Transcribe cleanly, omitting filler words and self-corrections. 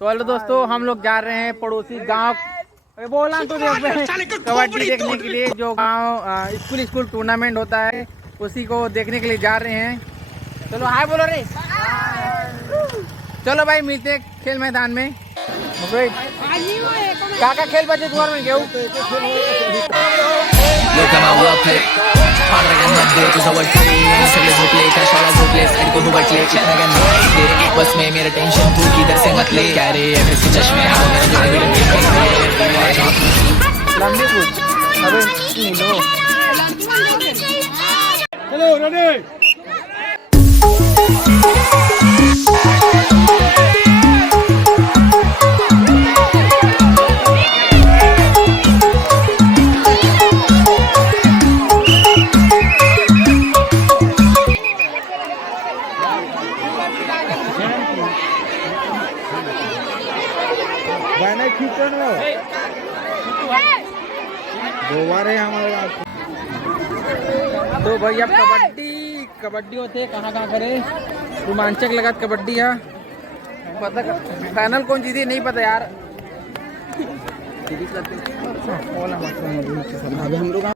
तो हेलो दोस्तों, हम लोग जा रहे हैं पड़ोसी गांव बोला तो कबड्डी देखने के लिए। जो गांव स्कूल टूर्नामेंट होता है उसी को देखने के लिए जा रहे हैं। चलो हाय बोलो रे। चलो भाई मिलते हैं खेल मैदान में। काका खेल बचे तुम्हारे में घेऊ Look at my wall play. पांढऱ्या मध्ये तुझा वटले सगळे झोपले कशाला झोपले साइड को बटले चिकन नाचले बस में मेरा टेंशन तू किधर से मतले क्या रे ऐसे चश्मे आओ मेरा दिल लंबी कुछ अबे नीलो। चलो रेडी गाना खींचो ना गोवा रे हमारा। तो भाई अब कबड्डी होते कहाँ करे रोमांचक लगा कबड्डी है। पता फाइनल कौन जीती नहीं पता यार। अभी हम लोग